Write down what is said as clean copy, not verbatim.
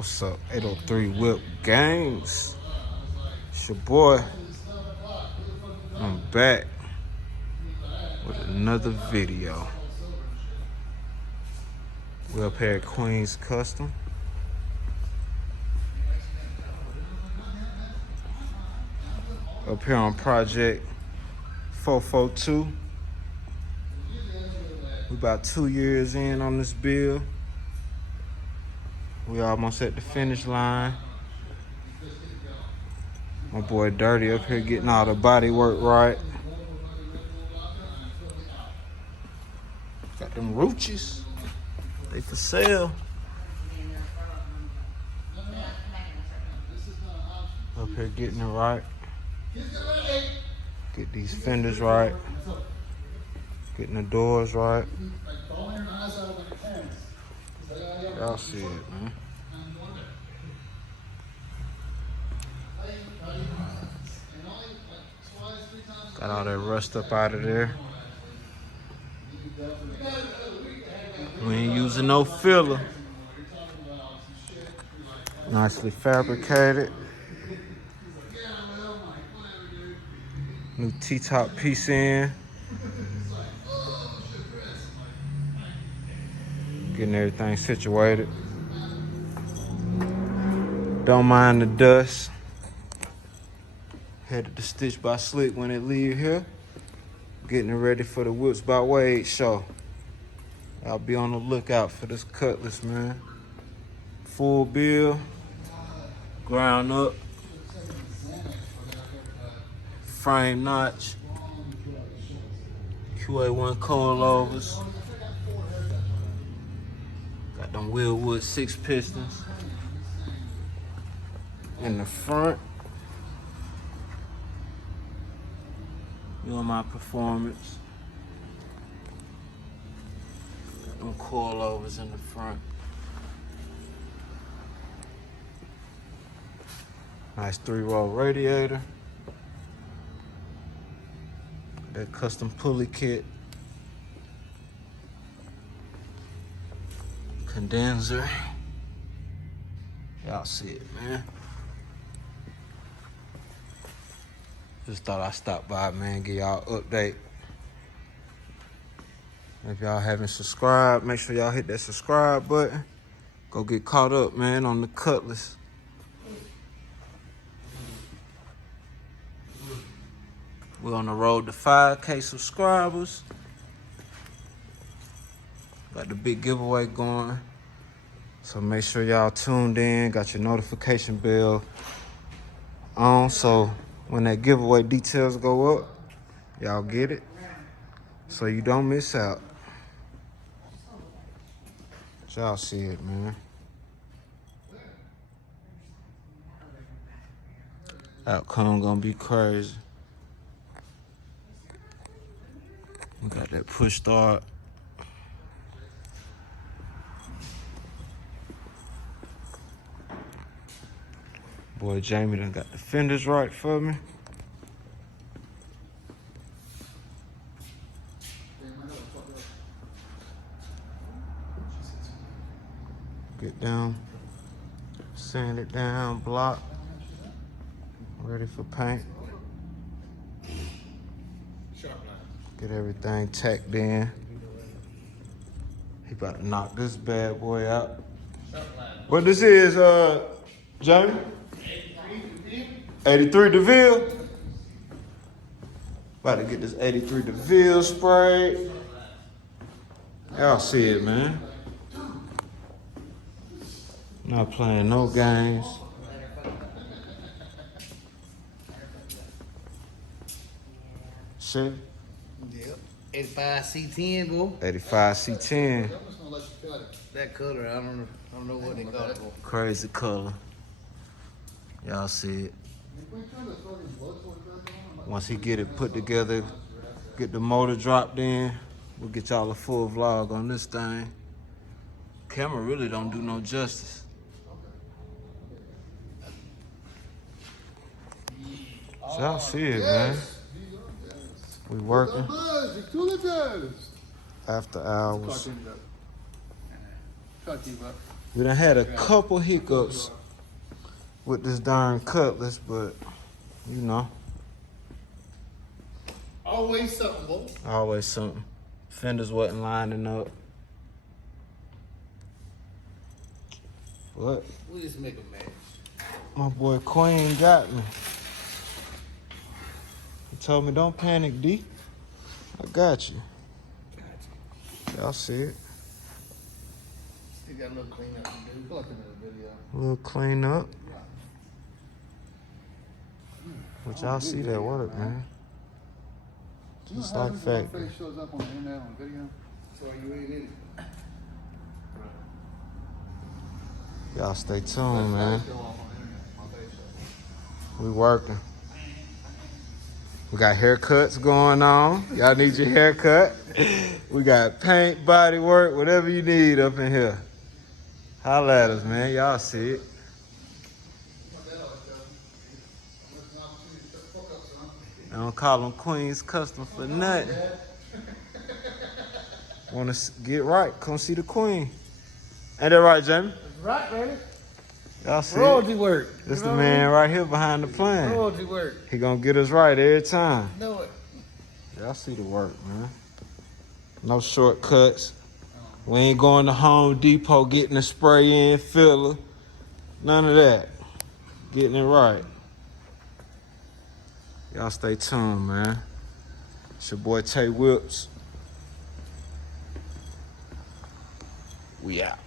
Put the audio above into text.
What's up? 803 Whip Games. It's your boy. I'm back with another video. We're up here at Queens Custom. Up here on Project 442. We about 2 years in on this build. We almost at the finish line. My boy Dirty up here getting all the body work right. Got them roaches. They for sale. Up here getting it right. Get these fenders right. Getting the doors right. Y'all see it, man. Got all that rust up out of there. We ain't using no filler. Nicely fabricated. New T-top piece in. Getting everything situated. Don't mind the dust. Headed to Stitch by Slick when it leave here. Getting it ready for the Whips by Wade show. I'll be on the lookout for this Cutlass, man. Full build, ground up, frame notch, QA1 coilovers. Got them Wheelwood 6 pistons in the front. You know my performance. Got them coilovers in the front. Nice 3-row radiator. That custom pulley kit. Condenser. Y'all see it, man. Just thought I'd stop by, man, give y'all an update. If y'all haven't subscribed, make sure y'all hit that subscribe button. Go get caught up, man, on the Cutlass. We're on the road to 5K subscribers. Got the big giveaway going. So make sure y'all tuned in, got your notification bell on, so when that giveaway details go up, y'all get it, so you don't miss out. Y'all see it, man. Outcome gonna be crazy. We got that push start. Boy Jamie done got the fenders right for me. Get down, sand it down, block. Ready for paint. Get everything tacked in. He about to knock this bad boy out. What this is, Jamie? 83 DeVille. About to get this 83 DeVille sprayed. Y'all see it, man. Not playing no games. Chevy? Yep. 85 C10, bro. 85 C10. That color, I don't know what they call it for. Crazy color. Y'all see it. Once he get it put together, get the motor dropped in, we'll get y'all a full vlog on this thing. Camera really don't do no justice. So y'all see it, man. We working. After hours. We done had a couple hiccups with this darn Cutlass, but you know, Always something, boy. always something. Fenders wasn't lining up. What? We just make a match. My boy Queen got me. He told me, don't panic, D. I got you. Y'all see it. Still got a little cleanup to do. Look at the video. A little clean up. But y'all see that work, man. Just like factory. Face shows up on the internet on video. So you ain't in it. Y'all stay tuned, man. Show off on the internet. My face show. We working. We got haircuts going on. Y'all need your haircut. We got paint, body work, whatever you need up in here. Holla at us, man. Y'all see it. I don't call them Queens Custom for nothing. Want to get right? Come see the Queen. Ain't that right, Jamie? Right, baby. Y'all see Royalty it? work. This the man right here behind the plan. Royalty work. He gonna get us right every time. Know it. Y'all see the work, man. No shortcuts. We ain't going to Home Depot getting a spray in filler. None of that. Getting it right. Y'all stay tuned, man. It's your boy Tay Whips. We out.